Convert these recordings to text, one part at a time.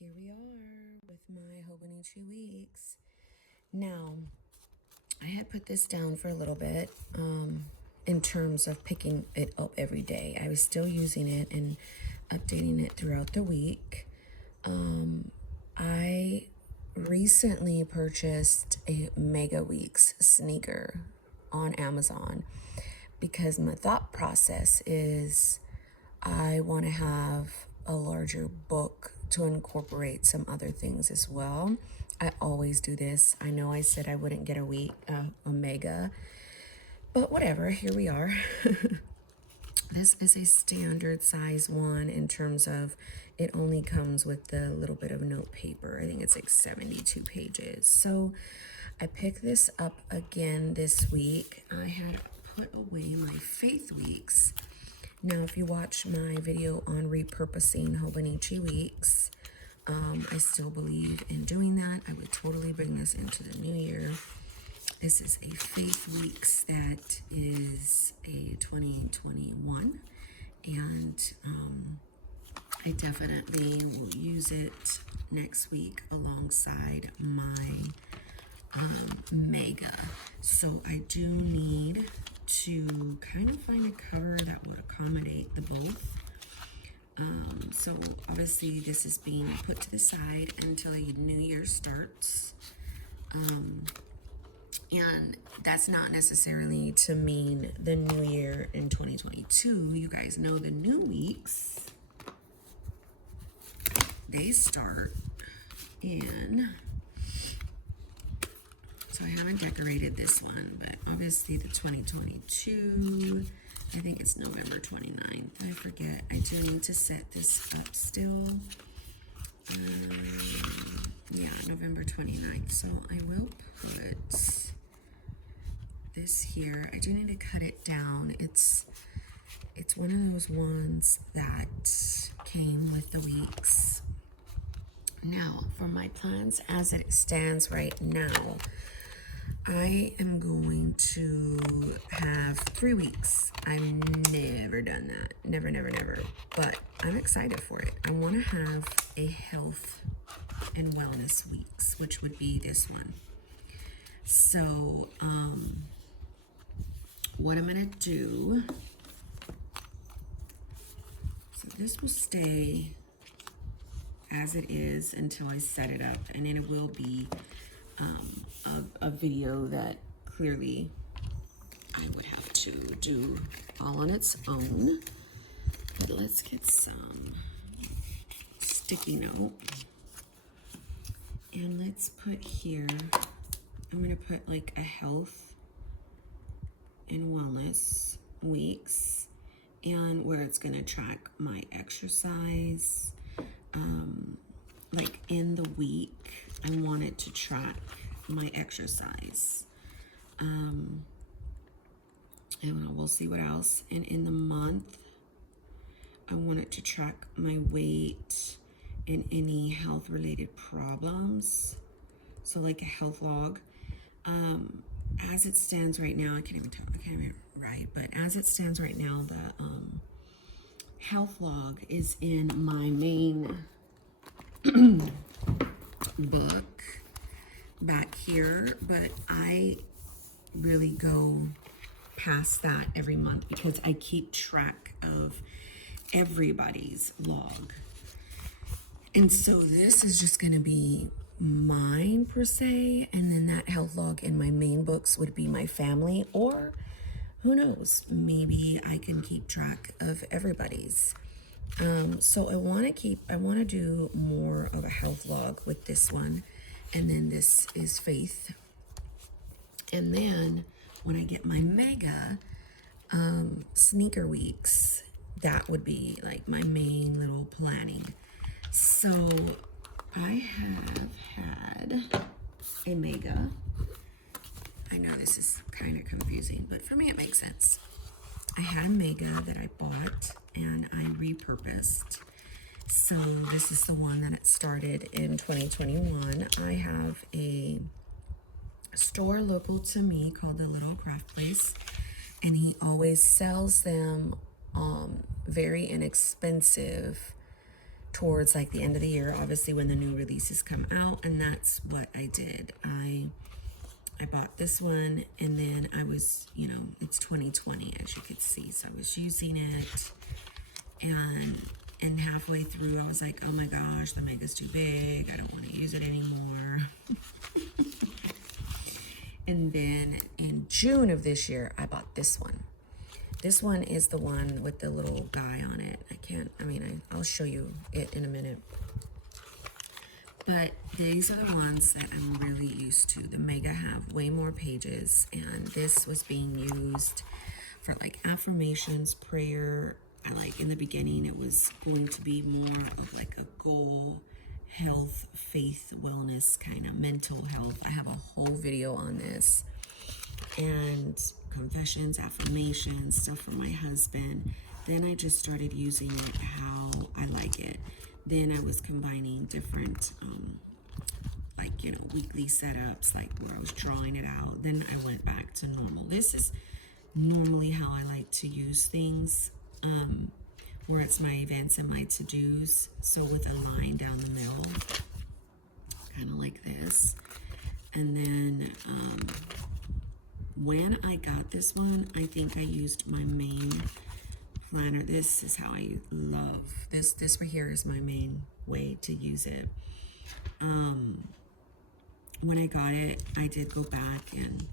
Here we are with my Hobonichi weeks. Now, I had put this down for a little bit in terms of picking it up every day. I was still using it and updating it throughout the week. I recently purchased a Mega Weeks sneaker on Amazon because my thought process is I want to have a larger book to incorporate some other things as well. I always do this. I know I said I wouldn't get a mega, but whatever, here we are. This is a standard size one in terms of it only comes with the little bit of note paper. I think it's like 72 pages. So I picked this up again this week. I had put away my Faith Weeks. Now, if you watch my video on repurposing Hobonichi weeks, I still believe in doing that. I would totally bring this into the new year. This is a Faith Weeks that is a 2021, and I definitely will use it next week alongside my Mega. So I do need to kind of find a cover that would accommodate the both. So obviously this is being put to the side until a new year starts. And that's not necessarily to mean the new year in 2022. You guys know the new weeks, they start in, so I haven't decorated this one, but obviously the 2022, I think it's November 29th. I forget. I do need to set this up still. Yeah, November 29th. So I will put this here. I do need to cut it down. It's one of those ones that came with the weeks. Now, for my plans as it stands right now, I am going to have 3 weeks. I've never done that. Never, never, never. But I'm excited for it. I want to have a health and wellness weeks, which would be this one. So, what I'm going to do, so this will stay as it is until I set it up, and then it will be a video that clearly I would have to do all on its own. But let's get some sticky note, and let's put here, I'm gonna put like a health and wellness weeks, and where it's gonna track my exercise. Like in the week, I want it to track my exercise. And we'll see what else. And in the month, I want it to track my weight and any health related problems. So like a health log. As it stands right now, I can't even write, but as it stands right now, the health log is in my main book back here, but I really go past that every month because I keep track of everybody's log. And so this is just going to be mine per se, and then that health log in my main books would be my family, or who knows, maybe I can keep track of everybody's. So I want to do more of a health log with this one, and then this is Faith. And then when I get my Mega sneaker weeks, that would be like my main little planning. So I have had a Mega. I know this is kind of confusing, but for me it makes sense. I had a Mega that I bought and I repurposed. So this is the one that it started in 2021. I have a store local to me called the Little Craft Place, and he always sells them very inexpensive towards like the end of the year, obviously when the new releases come out, and that's what I did. I bought this one, and then I was, you know, it's 2020 as you could see, so I was using it, and halfway through I was like, oh my gosh, the mega's too big, I don't want to use it anymore. And then in June of this year, I bought this one. This one is the one with the little guy on it. I'll show you it in a minute. But these are the ones that I'm really used to. The Mega have way more pages, and this was being used for like affirmations, prayer. In the beginning, it was going to be more of like a goal, health, faith, wellness, kind of mental health. I have a whole video on this, and confessions, affirmations, stuff for my husband. Then I just started using it how I like it. Then I was combining different weekly setups, like where I was drawing it out. Then I went back to normal. This is normally how I like to use things, where it's my events and my to-dos. So with a line down the middle, kind of like this. And then when I got this one, I think I used my main planner. This is how I love this. This right here is my main way to use it. When I got it, I did go back and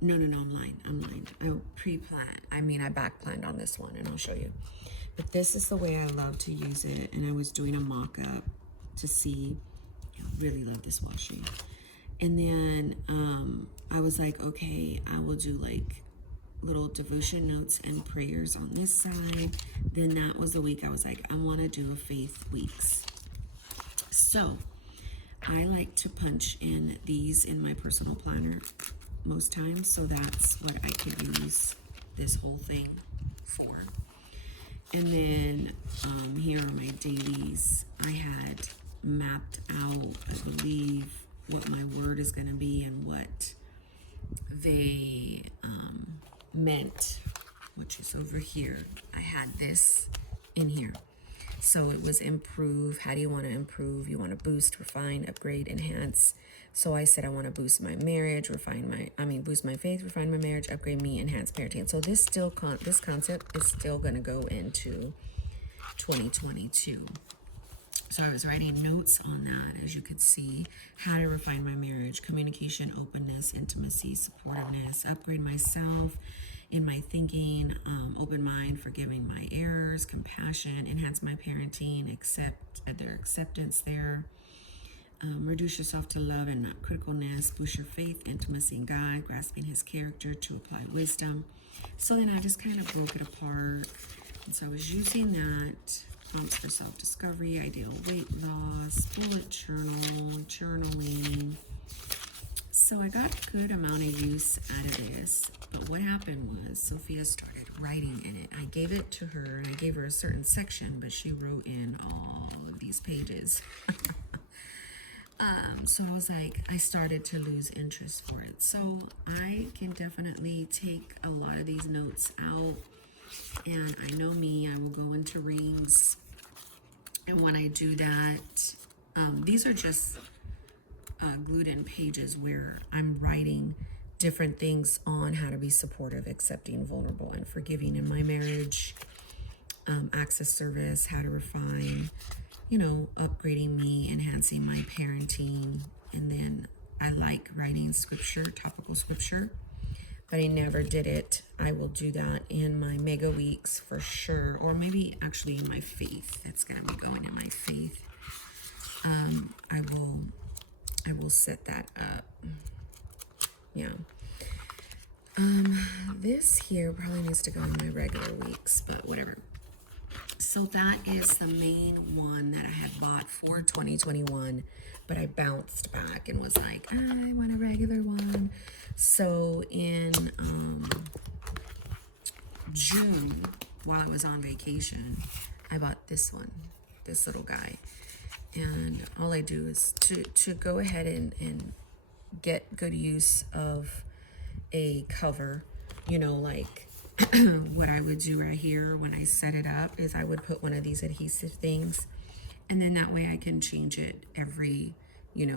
no, I'm lying. I pre-planned. I back-planned on this one, and I'll show you. But this is the way I love to use it, and I was doing a mock-up to see. I really love this washi. And then I was like, okay, I will do like little devotion notes and prayers on this side. Then that was the week I was like, I want to do a faith weeks. So I like to punch in these in my personal planner most times, so that's what I could use this whole thing for. And then here are my dailies. I had mapped out, I believe, what my word is going to be and what they meant, which is over here. I had this in here. So it was improve. How do you want to improve? You want to boost, refine, upgrade, enhance. So I said I want to boost my marriage, boost my faith, refine my marriage, upgrade me, enhance parenting. So this concept is still going to go into 2022. So I was writing notes on that, as you could see. How to refine my marriage, communication, openness, intimacy, supportiveness, upgrade myself in my thinking, open mind, forgiving my errors, compassion, enhance my parenting, accept their acceptance there, reduce yourself to love and not criticalness, boost your faith, intimacy in God, grasping his character to apply wisdom. So then I just kind of broke it apart. And so I was using that, prompts for self-discovery, ideal weight loss, bullet journal, journaling. So I got a good amount of use out of this, but what happened was Sophia started writing in it. I gave it to her, and I gave her a certain section, but she wrote in all of these pages. So I was like, I started to lose interest for it. So I can definitely take a lot of these notes out, and I know me, I will go into reams, and when I do that, these are just glued in pages where I'm writing different things on how to be supportive, accepting, vulnerable, and forgiving in my marriage, access service, how to refine, upgrading me, enhancing my parenting. And then I like writing scripture, topical scripture, but I never did it. I will do that in my mega weeks for sure, or maybe actually in my faith. That's gonna be going in my faith. I will set that up. Yeah. This here probably needs to go in my regular weeks, but whatever. So that is the main one that I had bought for 2021, but I bounced back and was like, I want a regular one. So in June, while I was on vacation, I bought this one, this little guy. And all I do is to go ahead and get good use of a cover, like what I would do right here when I set it up is I would put one of these adhesive things, and then that way I can change it every,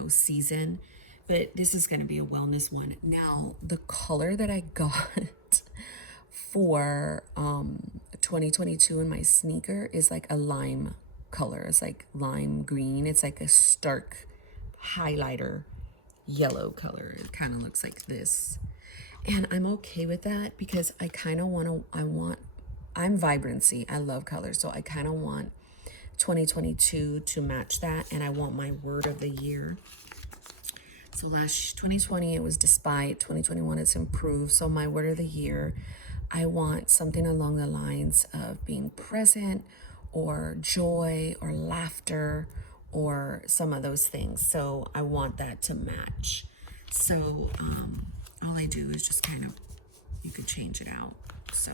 season. But this is going to be a wellness one. Now, the color that I got for 2022 in my sneaker is like a lime color. It's like lime green. It's like a stark highlighter yellow color. It kind of looks like this. And I'm okay with that because I kind of I'm vibrancy. I love color. So I kind of want 2022 to match that. And I want my word of the year. So 2020, it was despite. 2021, it's improved. So my word of the year, I want something along the lines of being present or joy or laughter or some of those things. So I want that to match. So all I do is just kind of, you could change it out. So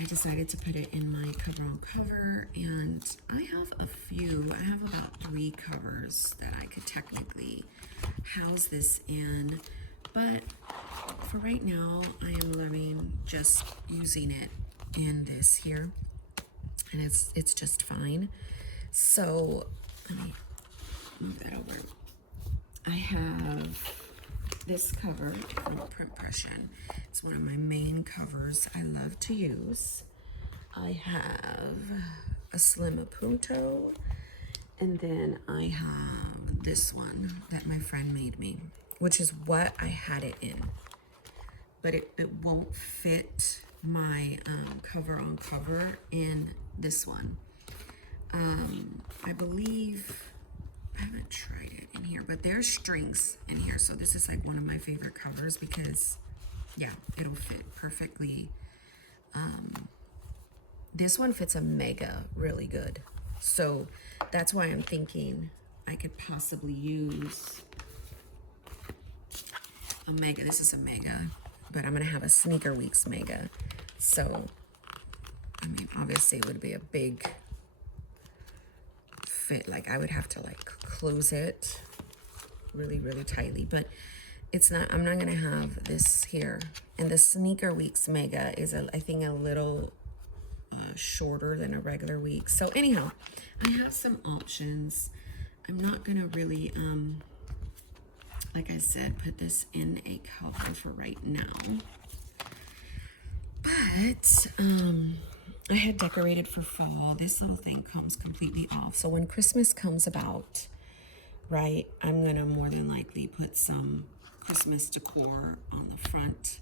I decided to put it in my cover on cover, and I have I have about 3 covers that I could technically house this in, but for right now, I am loving just using it in this here, and it's just fine. So let me move that over. I have this cover from Print Impression. It's one of my main covers I love to use. I have a Slim Punto, and then I have this one that my friend made me, which is what I had it in. But it won't fit my cover on cover in this one. I believe, I haven't tried it in here, but there's strings in here. So this is like one of my favorite covers because, yeah, it'll fit perfectly. This one fits a mega really good. So that's why I'm thinking I could possibly use a mega. This is a mega, but I'm going to have a Sneaker Weeks mega. So, I mean, obviously it would be a big fit. Like I would have to like close it really, really tightly, but it's not, I'm not going to have this here. And the Sneaker Weeks mega is, I think, a little shorter than a regular week. So anyhow, I have some options. I'm not going to really, like I said, put this in a cover for right now. But I had decorated for fall. This little thing comes completely off. So when Christmas comes about, right, I'm going to more than likely put some Christmas decor on the front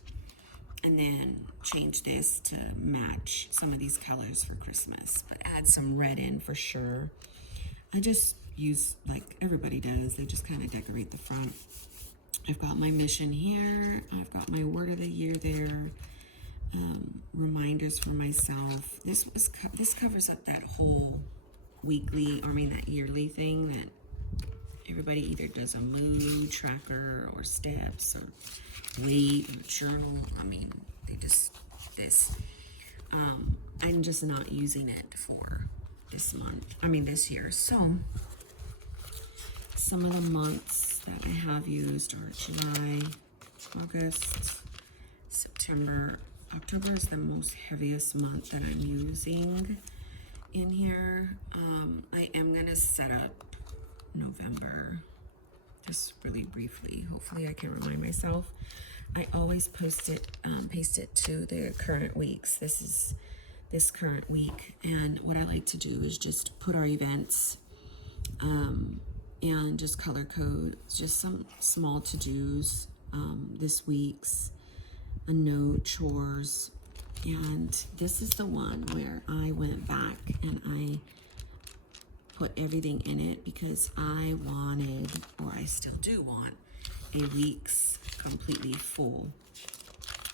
and then change this to match some of these colors for Christmas, but add some red in for sure. I just use, like everybody does, they just kind of decorate the front. I've got my mission here. I've got my word of the year there. Reminders for myself. This covers up that whole weekly, or I mean that yearly thing that everybody either does a mood tracker or steps or weight or journal. I mean, they just, I'm just not using it for this year. So some of the months that I have used are July, August, September. October is the most heaviest month that I'm using in here. I am gonna set up November just really briefly. Hopefully I can remind myself. I always paste it to the current weeks. This is this current week, and what I like to do is just put our events and just color code just some small to-dos, this week's a note, chores, and this is the one where I went back and I put everything in it because I wanted, or I still do want, a week's completely full,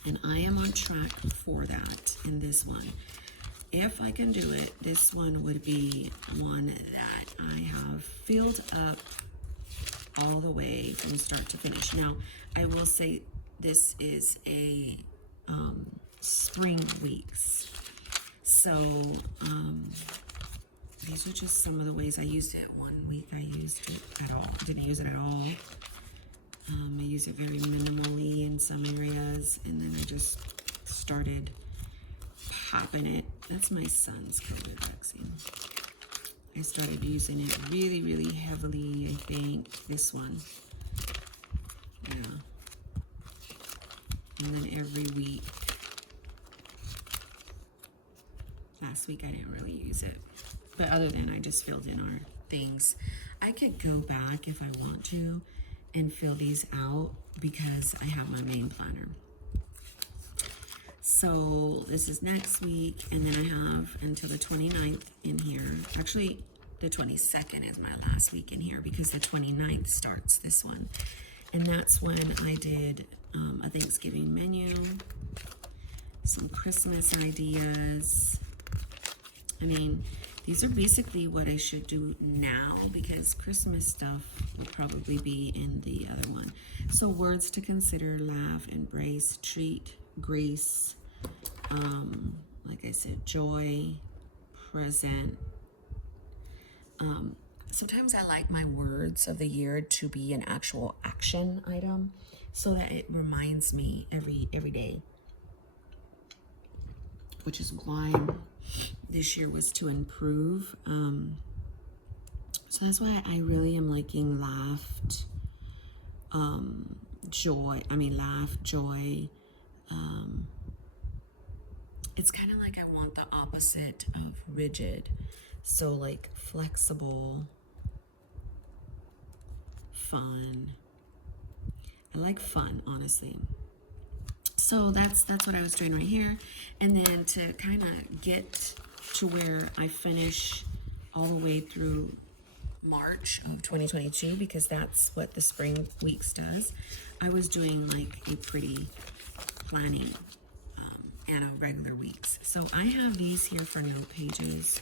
and I am on track for that in this one. If I can do it, this one would be one that I have filled up all the way from start to finish. Now, I will say this is a spring weeks. So these are just some of the ways I used it. One week I used it at all, didn't use it at all. I use it very minimally in some areas, and then I just started popping it. That's my son's COVID vaccine. I started using it really, really heavily, I think, this one. Yeah. And then every week. Last week I didn't really use it. But other than I just filled in our things. I could go back if I want to and fill these out because I have my main planner. So this is next week, and then I have until the 29th in here. Actually, the 22nd is my last week in here because the 29th starts this one. And that's when I did a Thanksgiving menu, some Christmas ideas. I mean, these are basically what I should do now because Christmas stuff will probably be in the other one. So words to consider: laugh, embrace, treat, grace, like I said, joy, present. Sometimes I like my words of the year to be an actual action item so that it reminds me every day, which is why this year was to improve. So that's why I really am liking laughed, joy. I mean, laugh, joy. It's kind of like I want the opposite of rigid. So like flexible, fun. I like fun, honestly. So that's what I was doing right here. And then to kind of get to where I finish all the way through March of 2022, because that's what the spring weeks does, I was doing like a pretty planning and a regular weeks. So I have these here for note pages.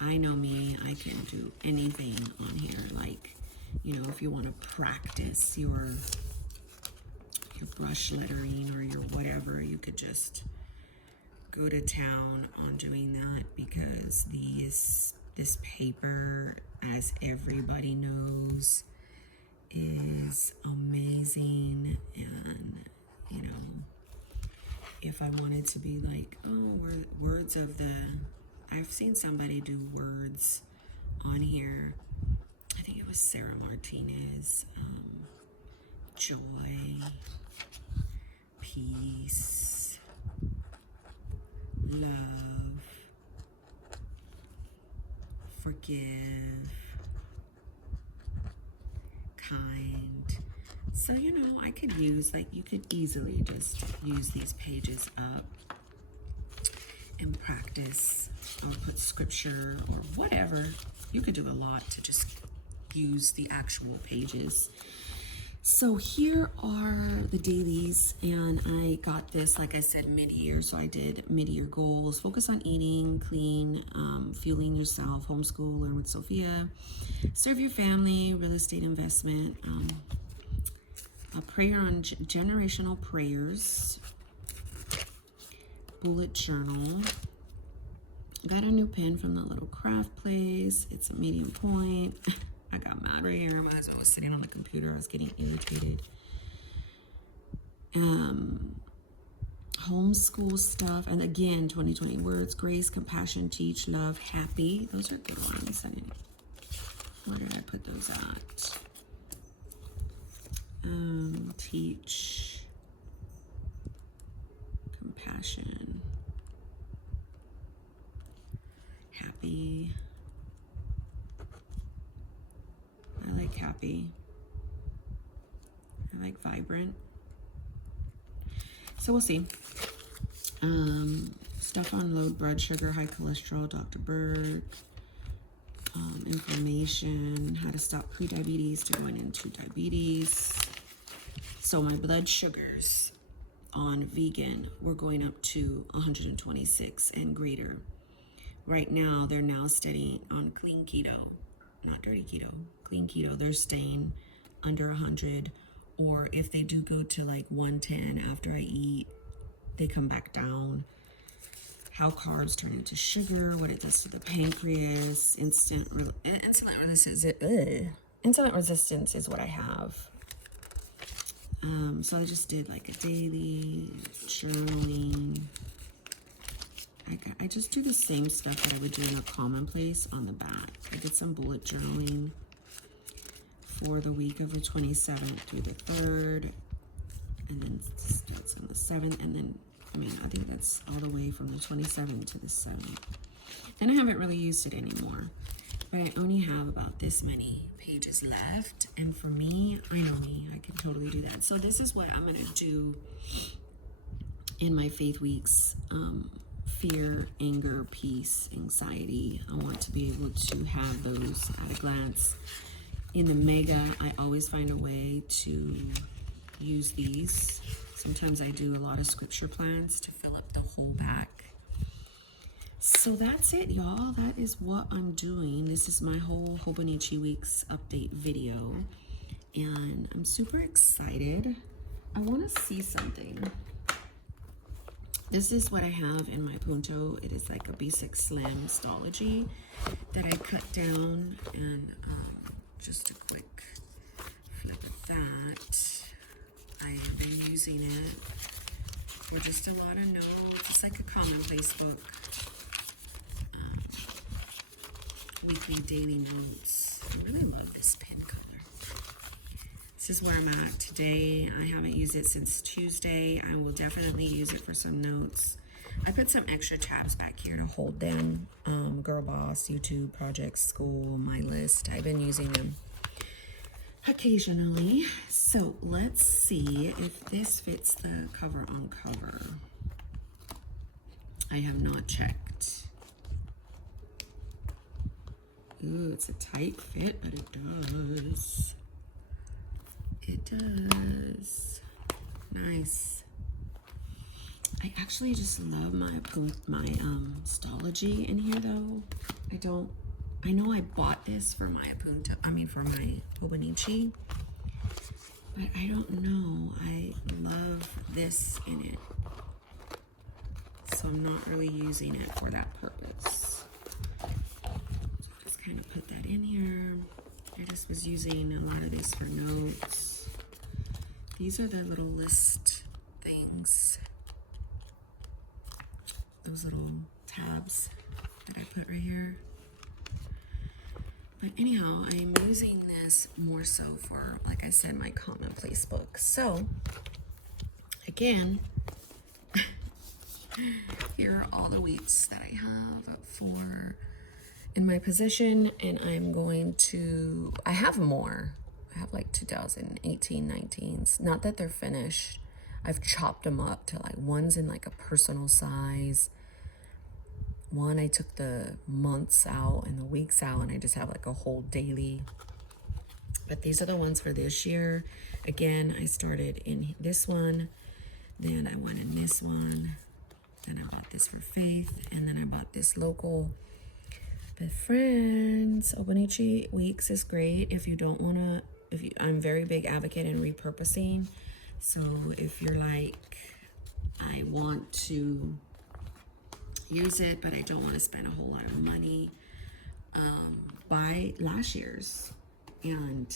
I know me, I can do anything on here. Like, you know, if you want to practice your brush lettering or your whatever, you could just go to town on doing that, because this paper, as everybody knows, is amazing. And you know, if I wanted to be like, oh, words of the, I've seen somebody do words on here. I think it was Sarah Martinez. Joy, peace, love, forgive, kind. So, you know, I could use, like, you could easily just use these pages up and practice, or put scripture or whatever. You could do a lot to just use the actual pages. So here are the dailies, and I got this, like I said, mid-year. So I did mid-year goals: focus on eating clean, fueling yourself, homeschool, learn with Sophia, serve your family, real estate investment, a prayer on generational prayers, bullet journal. Got a new pen from the little craft place. It's a medium point. I got mad right here as I was sitting on the computer. I was getting irritated. Homeschool stuff. And again, 2020 words: grace, compassion, teach, love, happy. Those are good ones. Where did I put those at? Teach, compassion, happy. I like happy. I like vibrant. So we'll see. Stuff on low blood sugar, high cholesterol, Dr. Berg. Inflammation, how to stop pre-diabetes to going into diabetes. So my blood sugars on vegan were going up to 126 and greater. Right now, they're now studying on clean keto, not dirty keto, clean keto. They're staying under 100, or if they do go to like 110 after I eat, they come back down. How carbs turn into sugar, what it does to the pancreas, insulin resistance is what I have. So I just did like a daily journaling. I just do the same stuff that I would do in a commonplace on the back. I did some bullet journaling for the week of the 27th through the 3rd, and then starts on the 7th, and then, I mean, I think that's all the way from the 27th to the 7th. And I haven't really used it anymore, but I only have about this many pages left, and for me, I know me, I can totally do that. So this is what I'm going to do in my faith weeks. Fear, anger, peace, anxiety. I want to be able to have those at a glance. In the mega, I always find a way to use these. Sometimes I do a lot of scripture plans to fill up the whole back. So that's it, y'all. That is what I'm doing. This is my whole Hobonichi Weeks update video. And I'm super excited. I want to see something. This is what I have in my punto. It is like a B6 Slim Stalogy that I cut down, and just a quick flip of that. I have been using it for just a lot of notes. It's like a commonplace book. Weekly, daily notes. I really love this pen color. This is where I'm at today. I haven't used it since Tuesday. I will definitely use it for some notes. I put some extra tabs back here to hold them. Girl Boss, YouTube, projects, school, my list. I've been using them occasionally. So let's see if this fits the cover on cover. I have not checked. Ooh, it's a tight fit, but it does. It does. Nice. I actually just love my Stalogy in here though. I know I bought this for my for my Hobonichi, but I don't know. I love this in it. So I'm not really using it for that purpose. So just kind of put that in here. I just was using a lot of these for notes. These are the little list things. Those little tabs that I put right here. But anyhow, I'm using this more so for, like I said, my commonplace book. So, again, here are all the weeks that I have for in my position, and I'm going to, I have more. I have like 2018, 19s. Not that they're finished. I've chopped them up to like, one's in like a personal size. One, I took the months out and the weeks out, and I just have like a whole daily. But these are the ones for this year. Again, I started in this one, then I went in this one, then I bought this for faith, and then I bought this local. But friends, Hobonichi Weeks is great if you don't want to, I'm very big advocate in repurposing. So if you're like, I want to use it, but I don't want to spend a whole lot of money, buy last year's, and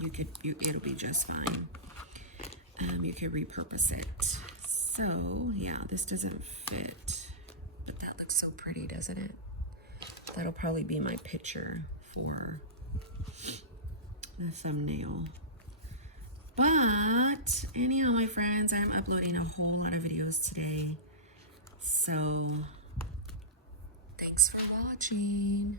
it'll be just fine. You could repurpose it. So yeah, this doesn't fit, but that looks so pretty, doesn't it? That'll probably be my picture for the thumbnail. But anyhow, my friends, I'm uploading a whole lot of videos today. So thanks for watching.